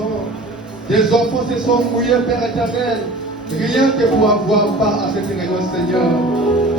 sang. Des enfants se sont mouillés, Père éternel, rien que pour avoir part à cette réunion, Seigneur.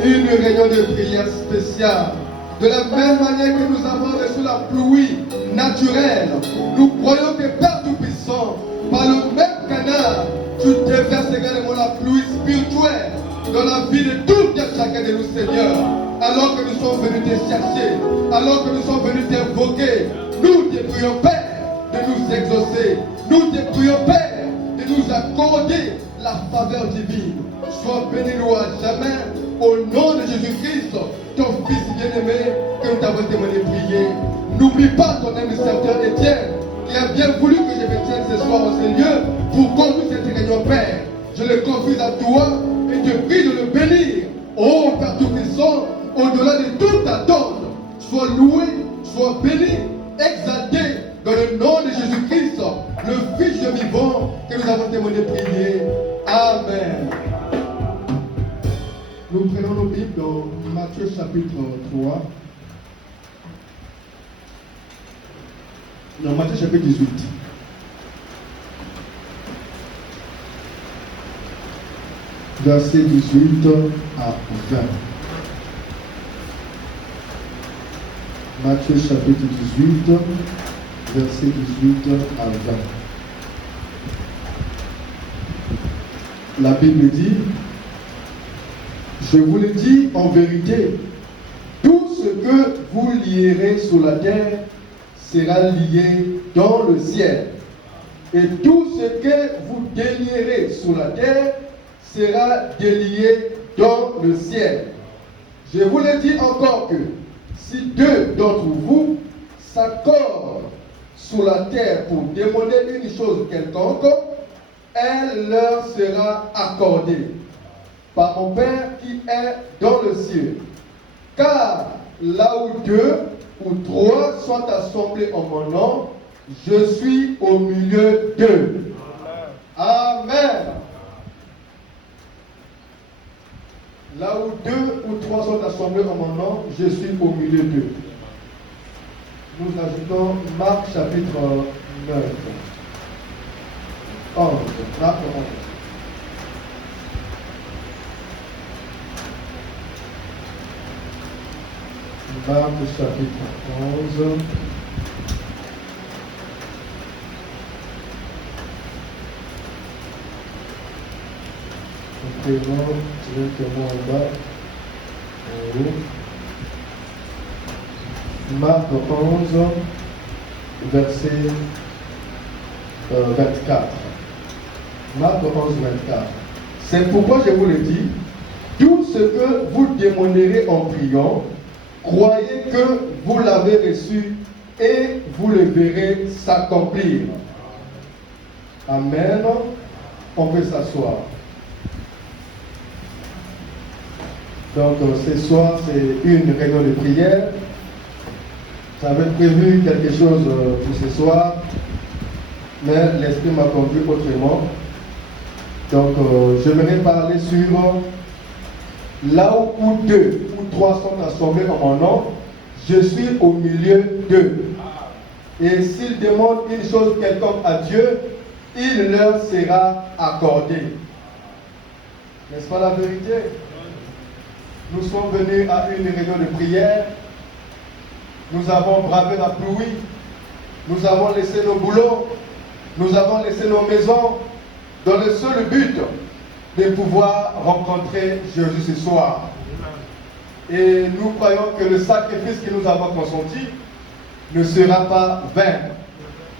Une réunion de prière spéciale. De la même manière que nous avons reçu la pluie naturelle, nous croyons que Père Tout-Puissant, par le même canal, tu déverses également la pluie spirituelle dans la vie de tout et chacun de nous, Seigneur. Alors que nous sommes venus te chercher, alors que nous sommes venus t'invoquer, nous te prions, Père, de nous exaucer. Nous te prions, Père, de nous accorder la faveur divine. Sois béni, nous à jamais, au nom de Jésus-Christ, ton Fils bien-aimé, que nous t'avons témoigné prier. N'oublie pas ton ami serviteur Étienne, qui a bien voulu que je me tienne ce soir en ce lieu pour conduire cette réunion, Père. Je le confie à toi et te prie de le bénir. Oh Père Tout-Puissant, au-delà de toute attente, sois loué, sois béni, exalté dans le nom de Jésus-Christ, le Fils de vivant que nous avons témoigné prier. Amen. Nous prenons nos Bibles dans Matthieu chapitre 3. Dans Matthieu chapitre 18. Verset 18 à 20. Matthieu chapitre 18, verset 18 à 20. La Bible dit, je vous le dis en vérité, tout ce que vous lierez sur la terre sera lié dans le ciel. Et tout ce que vous délierez sur la terre sera délié dans le ciel. Je vous le dis encore que si deux d'entre vous s'accordent sur la terre pour demander une chose quelconque, elle leur sera accordée par mon Père qui est dans le ciel. Car là où deux ou trois sont assemblés en mon nom, je suis au milieu d'eux. Amen. Là où deux ou trois sont assemblés en mon nom, je suis au milieu d'eux. Nous ajoutons Marc chapitre 9. 11. Marc 11. Marc chapitre 11. Nous prenons directement en bas, en haut. Marc 11, verset 24. Marc 11, 24. C'est pourquoi je vous le dis, tout ce que vous demanderez en priant, croyez que vous l'avez reçu et vous le verrez s'accomplir. Amen. On peut s'asseoir. Donc ce soir, c'est une réunion de prière. J'avais prévu quelque chose pour ce soir, mais l'Esprit m'a conduit autrement. Donc j'aimerais parler sur là où deux ou trois sont assemblés en mon nom, je suis au milieu d'eux. Et s'ils demandent une chose quelconque à Dieu, il leur sera accordé. N'est-ce pas la vérité? Nous sommes venus à une réunion de prière. Nous avons bravé la pluie. Nous avons laissé nos boulots. Nous avons laissé nos maisons dans le seul but de pouvoir rencontrer Jésus ce soir. Et nous croyons que le sacrifice que nous avons consenti ne sera pas vain.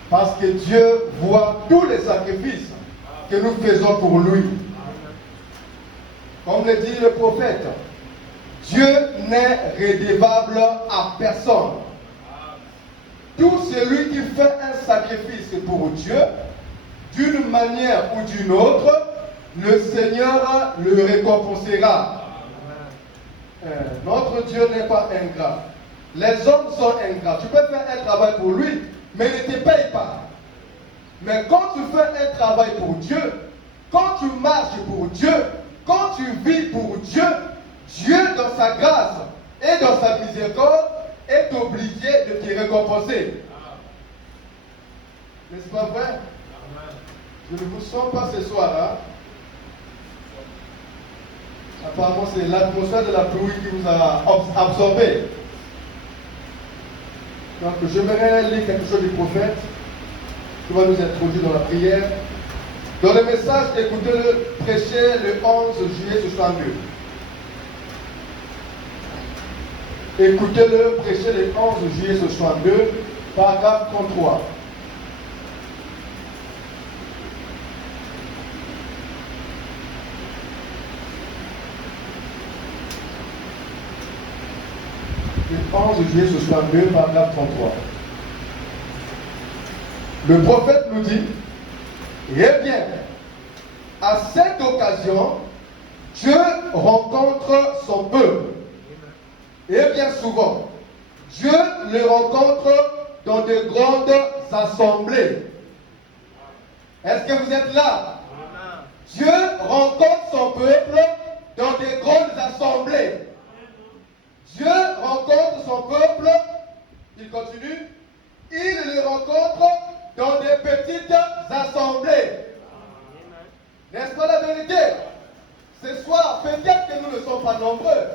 Parce que Dieu voit tous les sacrifices que nous faisons pour lui. Comme le dit le prophète, Dieu n'est redevable à personne. Tout celui qui fait un sacrifice pour Dieu, d'une manière ou d'une autre, le Seigneur le récompensera. Notre Dieu n'est pas ingrat. Les hommes sont ingrats. Tu peux faire un travail pour lui, mais il ne te paye pas. Mais quand tu fais un travail pour Dieu, quand tu marches pour Dieu, quand tu vis pour Dieu, Dieu dans sa grâce et dans sa miséricorde est obligé de te récompenser. N'est-ce pas vrai? Je ne vous sens pas ce soir. Hein? Apparemment, c'est l'atmosphère de la pluie qui vous a absorbé. Donc, j'aimerais lire quelque chose du prophète qui va nous introduire dans la prière. Dans le message, écoutez-le, prêché le 11 juillet 62. Écoutez-le, prêché le 11 juillet 62, paragraphe 33. Le 11 juillet 62, paragraphe 33. Le prophète nous dit, eh bien, à cette occasion, Dieu rencontre son peuple. Et bien souvent, Dieu le rencontre dans de grandes assemblées. Est-ce que vous êtes là? Dieu rencontre son peuple dans de grandes assemblées. Dieu rencontre son peuple, il continue, il le rencontre dans des petites assemblées. N'est-ce pas la vérité? Ce soir, peut-être que nous ne sommes pas nombreux.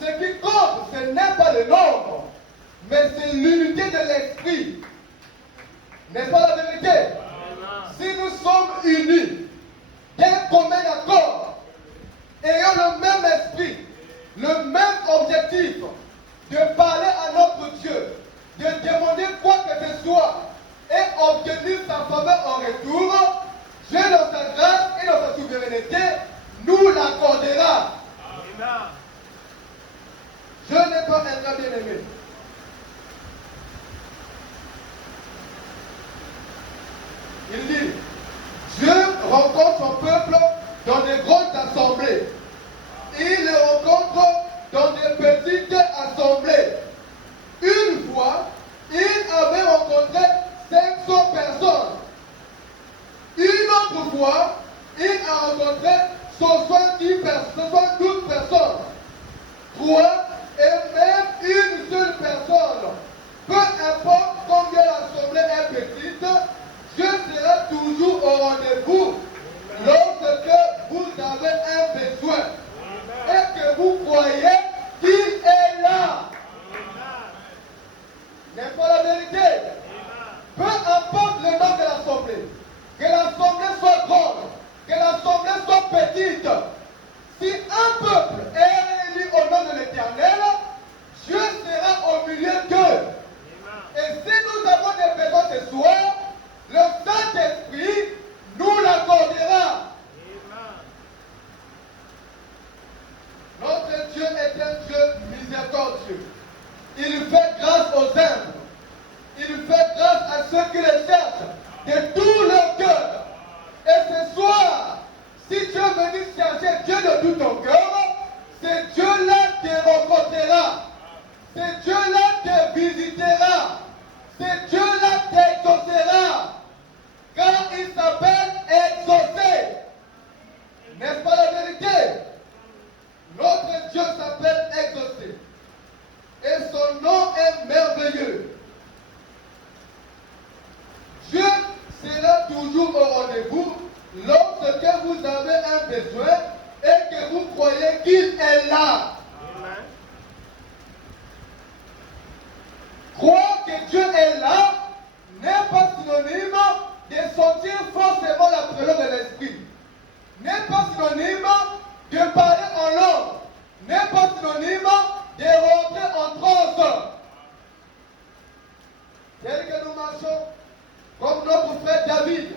Ce qui compte, ce n'est pas le nombre, mais c'est l'unité de l'esprit. N'est-ce pas la vérité? Si nous sommes unis, d'un commun accord, ayant le même esprit, le même objectif, de parler à notre Dieu, de demander quoi que ce soit, et obtenir sa faveur en retour, Dieu dans sa grâce et dans sa souveraineté nous l'accordera. Je n'ai pas un très bien-aimé. Il dit, Dieu rencontre son peuple dans de grandes assemblées. Il le rencontre dans de petites assemblées. Une fois, il avait rencontré 500 personnes. Une autre fois, il a rencontré 72 personnes. 3 et même une seule personne. Peu importe combien l'assemblée est petite, Dieu sera toujours au rendez-vous lorsque vous avez un besoin et que vous croyez qu'il est là. N'est-ce pas la vérité? Peu importe le nom de l'assemblée, que l'assemblée soit grande, que l'assemblée soit petite, si un peuple est réuni au nom de l'Éternel, Dieu sera au milieu d'eux. Et si nous avons des besoins ce soir, le Saint-Esprit nous l'accordera. Notre Dieu est un Dieu miséricordieux. Il fait grâce aux humbles. Il fait grâce à ceux qui le cherchent de tout leur cœur. Et ce soir, si tu es venu chercher Dieu de tout ton cœur, c'est Dieu-là te rencontrera. C'est Dieu-là te visitera. C'est Dieu-là t'exaucera. Car il s'appelle exaucer. N'est-ce pas la vérité? Notre Dieu s'appelle exaucer. Et son nom est merveilleux. Dieu sera toujours au rendez-vous lorsque vous avez un besoin et que vous croyez qu'il est là. Amen. Croire que Dieu est là n'est pas synonyme de sentir forcément la présence de l'Esprit. N'est pas synonyme de parler en langue. N'est pas synonyme de rentrer en transe. Tel que nous marchons, comme notre frère David,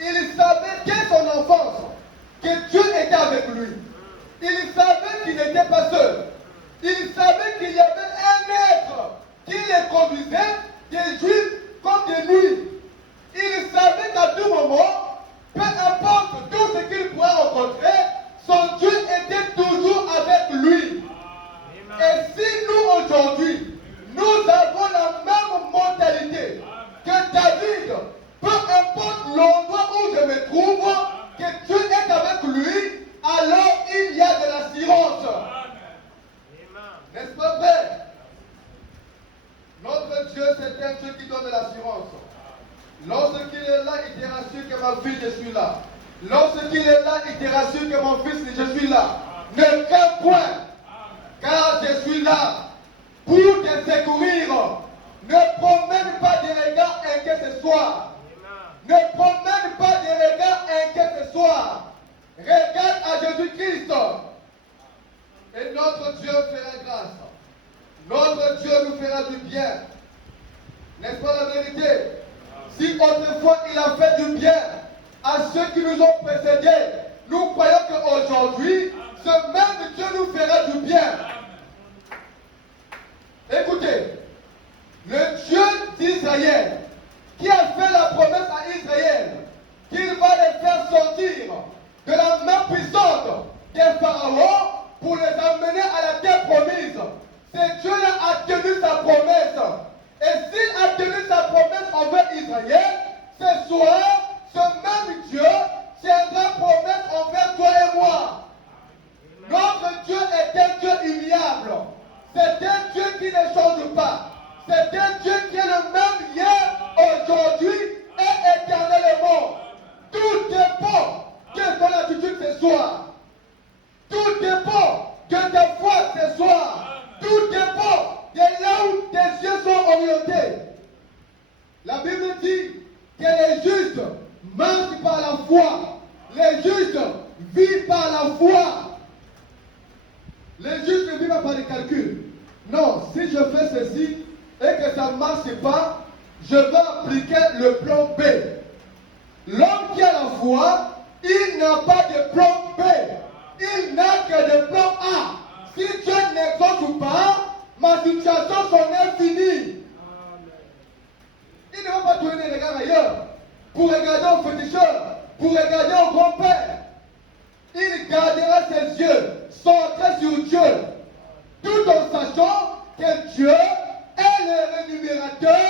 il savait dès son enfance que Dieu était avec lui. Il savait qu'il n'était pas seul. Il savait qu'il y avait un être qui le conduisait de ma fille, je suis là. Lorsqu'il est là, il te rassure que mon fils, je suis là. Ne crains point, car je suis là pour te secourir. Ne promène pas des regards inquiets ce soir. Ne promène pas des regards inquiets ce soir. Regarde à Jésus-Christ. Et notre Dieu fera grâce. Notre Dieu nous fera du bien. N'est-ce pas la vérité? Si autrefois il a fait du bien à ceux qui nous ont précédés, nous croyons qu'aujourd'hui, ce même Dieu nous fera du bien. Écoutez, le Dieu d'Israël, qui a fait la promesse à Israël, qu'il va les faire sortir de la main puissante des pharaons pour les amener à la terre promise. Ce Dieu-là a tenu sa promesse. Et s'il a tenu sa promesse envers Israël, ce soir, ce même Dieu tiendra promesse envers toi et moi. Notre Dieu est un Dieu immuable. C'est un Dieu qui ne change pas. C'est un Dieu qui est le même hier, aujourd'hui et éternellement. Tout dépend de ton attitude ce soir. Tout dépend de ta foi ce soir. Tout dépend de là où tes yeux sont orientés. La Bible dit que les justes marchent par la foi. Les justes vivent par la foi. Les justes ne vivent pas par les calculs. Non, si je fais ceci et que ça ne marche pas, je vais appliquer le plan B. L'homme qui a la foi, il n'a pas de plan B. Il n'a que de plan A. Si Dieu n'exauce pas, ma situation s'en est finie. Il ne va pas tourner les regards ailleurs pour regarder au féticheur, pour regarder au grand-père. Il gardera ses yeux centrés sur Dieu, tout en sachant que Dieu est le rémunérateur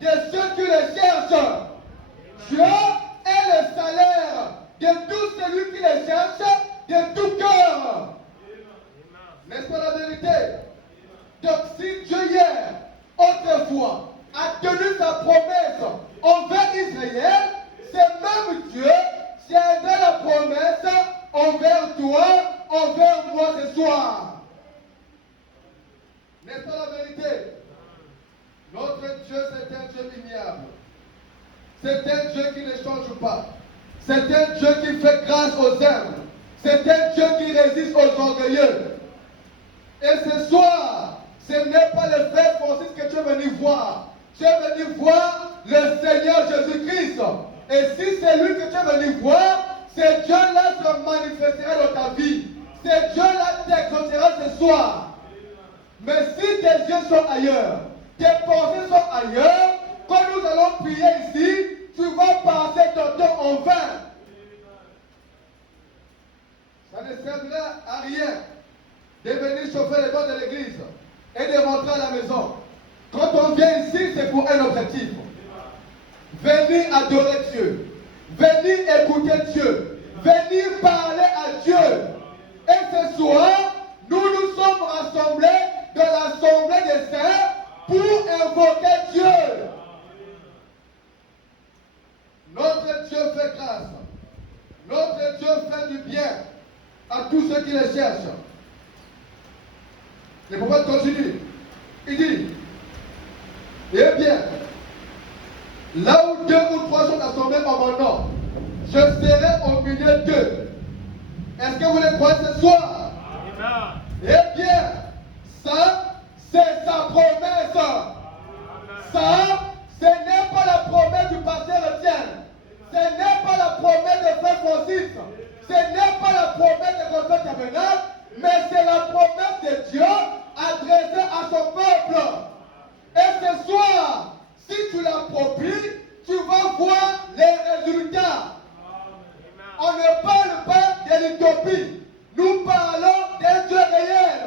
de ceux qui le cherchent. Dieu est le salaire de tout celui qui le cherche de tout cœur. N'est-ce pas la vérité? Donc si Dieu hier, autrefois, a tenu sa promesse envers Israël, ce même Dieu tiendra la promesse envers toi, envers moi ce soir. N'est-ce pas la vérité? Notre Dieu, c'est un Dieu immuable. C'est un Dieu qui ne change pas. C'est un Dieu qui fait grâce aux humbles. C'est un Dieu qui résiste aux orgueilleux. Et ce soir, ce n'est pas le frère Francis que tu es venu voir. Tu es venu voir le Seigneur Jésus-Christ. Et si c'est lui que tu es venu voir, ce Dieu-là se manifestera dans ta vie. Ce Dieu-là t'exaucera ce soir. Mais si tes yeux sont ailleurs, tes pensées sont ailleurs, quand nous allons prier ici, tu vas passer ton temps en vain. Ça ne servira à rien de venir chauffer les bancs de l'église et de rentrer à la maison. Quand on vient ici, c'est pour un objectif. Venir adorer Dieu. Venir écouter Dieu. Venir parler à Dieu. Et ce soir, nous nous sommes rassemblés dans l'assemblée des saints pour invoquer Dieu. Notre Dieu fait grâce. Notre Dieu fait du bien à tous ceux qui le cherchent. Le prophète continue. Il dit, eh bien, là où 2 ou 3 sont assemblés en mon nom, je serai au milieu d'eux. Est-ce que vous le croyez ce soir? Amen. Eh bien, ça, c'est sa promesse. Ça, ce n'est pas la promesse du pasteur Etienne. Ce n'est pas la promesse de Frère Francis. Ce n'est pas la promesse de votre tabernacle, mais c'est la promesse de Dieu adressée à son peuple. Et ce soir, si tu l'appropries, tu vas voir les résultats. On ne parle pas de l'utopie. Nous parlons d'un Dieu réel.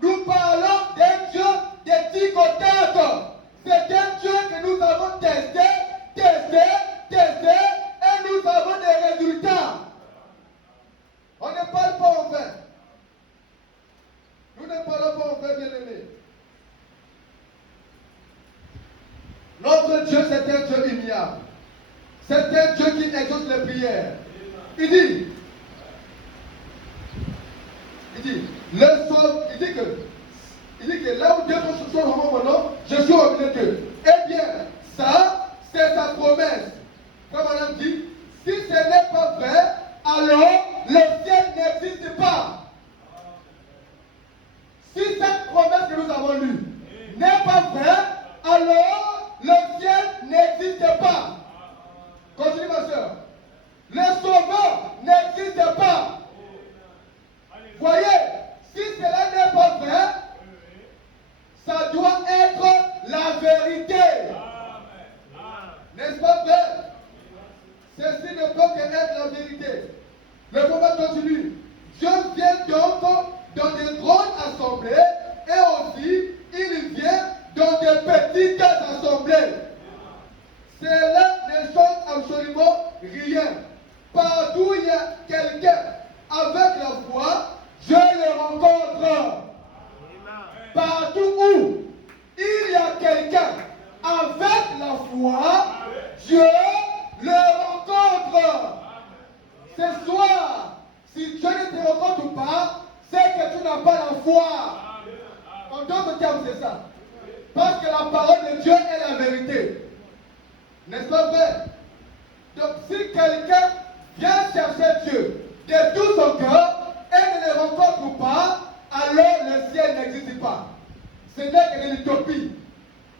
Nous parlons d'un Dieu des ticotates. C'est un Dieu que nous avons testé, et nous avons des résultats. On ne parle pas en vain. Nous ne parlons pas en vain, bien-aimés. Notre Dieu, c'est un Dieu immuable. C'est un Dieu qui exauce les prières. Il dit que là où Dieu construit vraiment mon nom, je suis au milieu d'eux. Eh bien, ça, c'est sa promesse. Comme madame dit, si ce n'est pas vrai, alors le ciel n'existe pas. Si cette promesse que nous avons lue n'est pas vraie, alors le ciel n'existe pas. Continue ma soeur. Le sauveur n'existe pas. Voyez, si cela n'est pas vrai, ça doit être la vérité. N'est-ce pas vrai? Ceci ne peut que être la vérité. Le prophète continue. Dieu vient donc dans des grandes assemblées et aussi il vient dans des petites assemblées. Cela ne change absolument rien. Partout où il y a quelqu'un avec la foi, je le rencontre. Partout où il y a quelqu'un avec la foi, Dieu le rencontre. Ce soir, si Dieu ne te rencontre pas, c'est que tu n'as pas la foi. En d'autres termes, c'est ça. Parce que la parole de Dieu est la vérité. N'est-ce pas vrai? Donc, si quelqu'un vient chercher Dieu de tout son cœur et ne le rencontre pas, alors le ciel n'existe pas. Ce n'est que de l'utopie.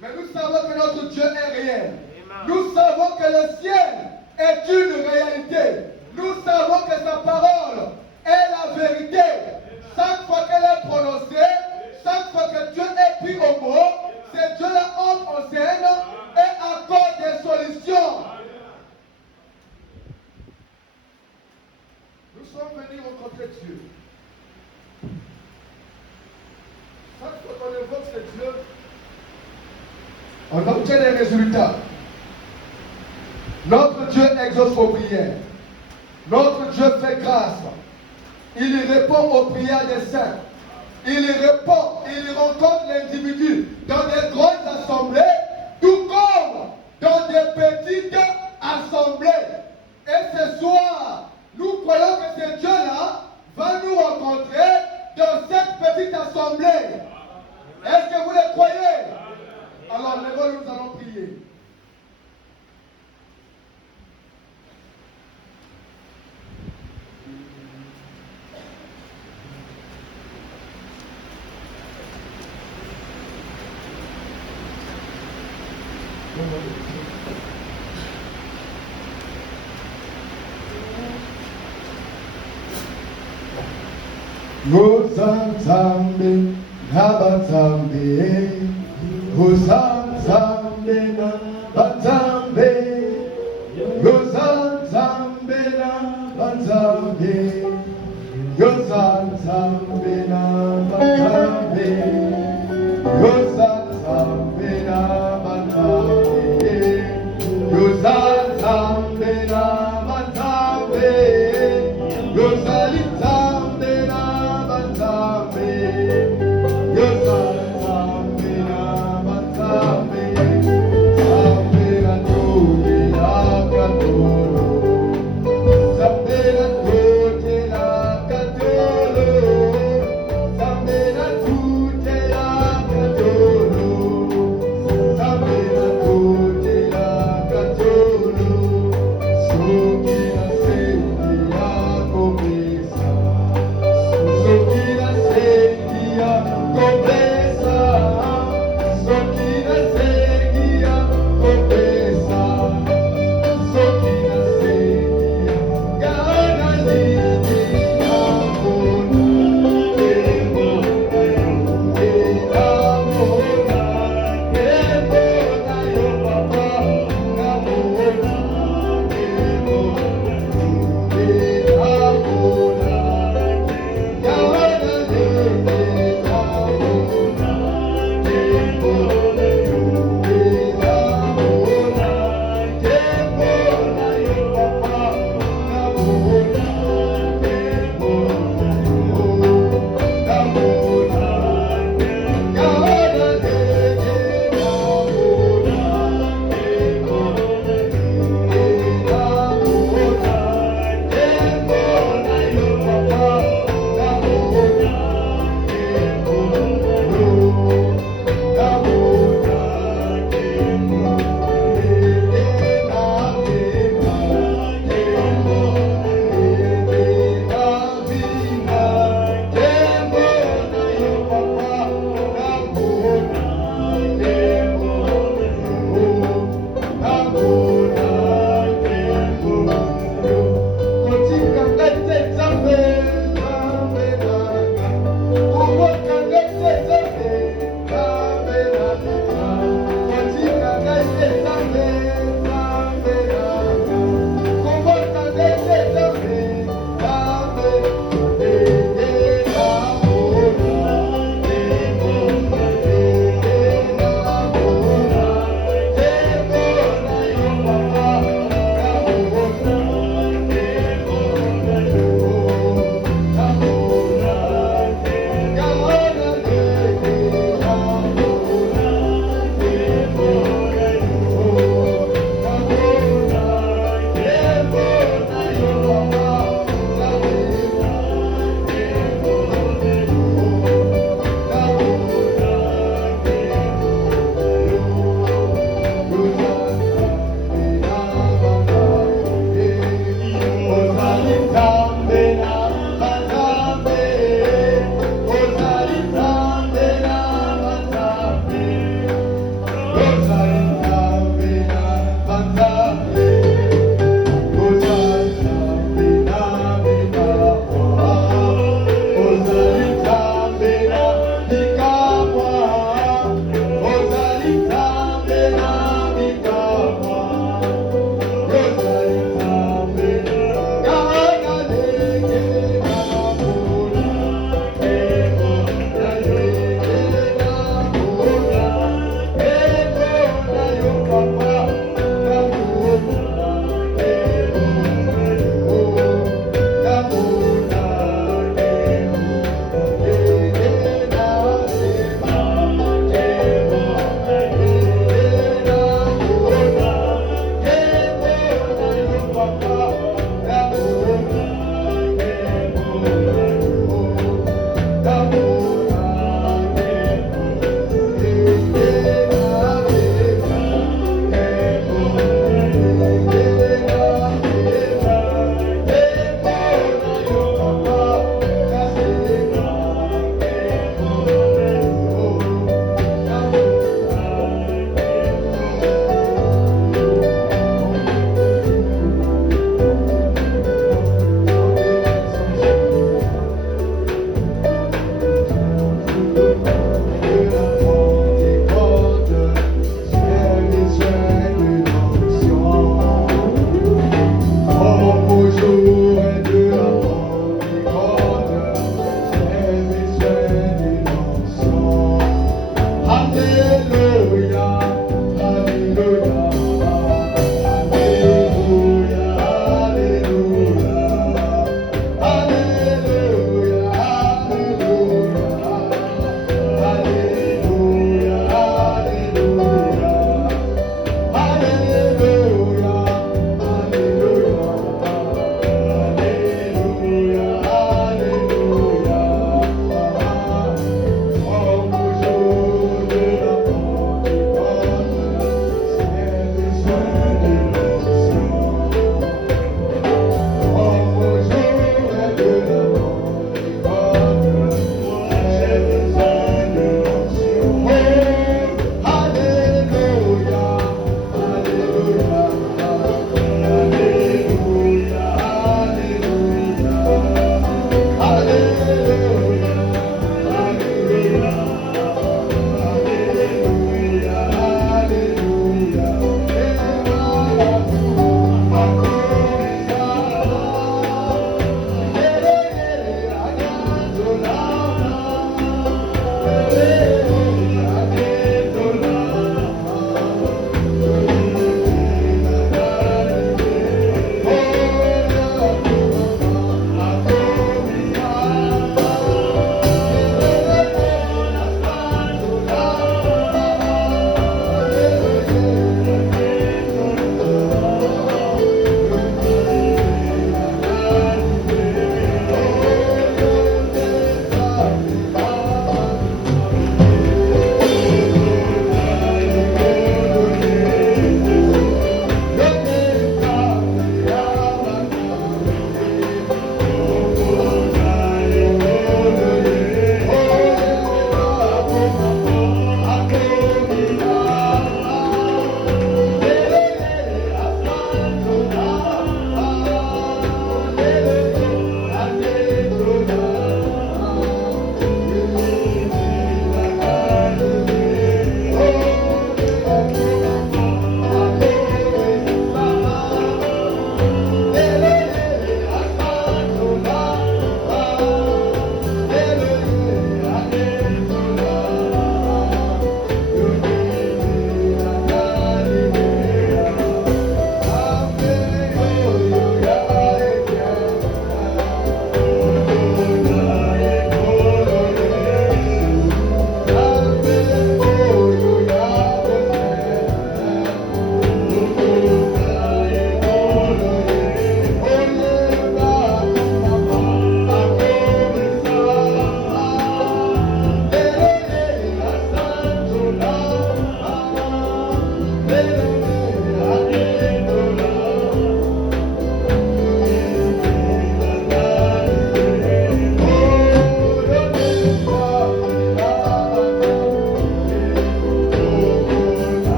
Mais nous savons que notre Dieu est réel. Nous savons que le ciel est une réalité. Nous savons que sa parole est la vérité. Chaque fois qu'elle est prononcée, chaque fois que Dieu est pris au mot, c'est Dieu la entre en scène et accorde des solutions. Nous sommes venus rencontrer Dieu. Chaque fois qu'on évoque ce Dieu, on obtient des résultats. Notre Dieu exauce aux prières. Notre Dieu fait grâce. Il répond aux prières des saints. Il répond, il rencontre l'individu dans des grandes assemblées, tout comme dans des petites assemblées. Et ce soir, nous croyons que ce Dieu-là va nous rencontrer dans cette petite assemblée. Est-ce que vous le croyez? Alors, levons-nous, nous allons prier. Rosa Zambi, Haba Zambi, Rosa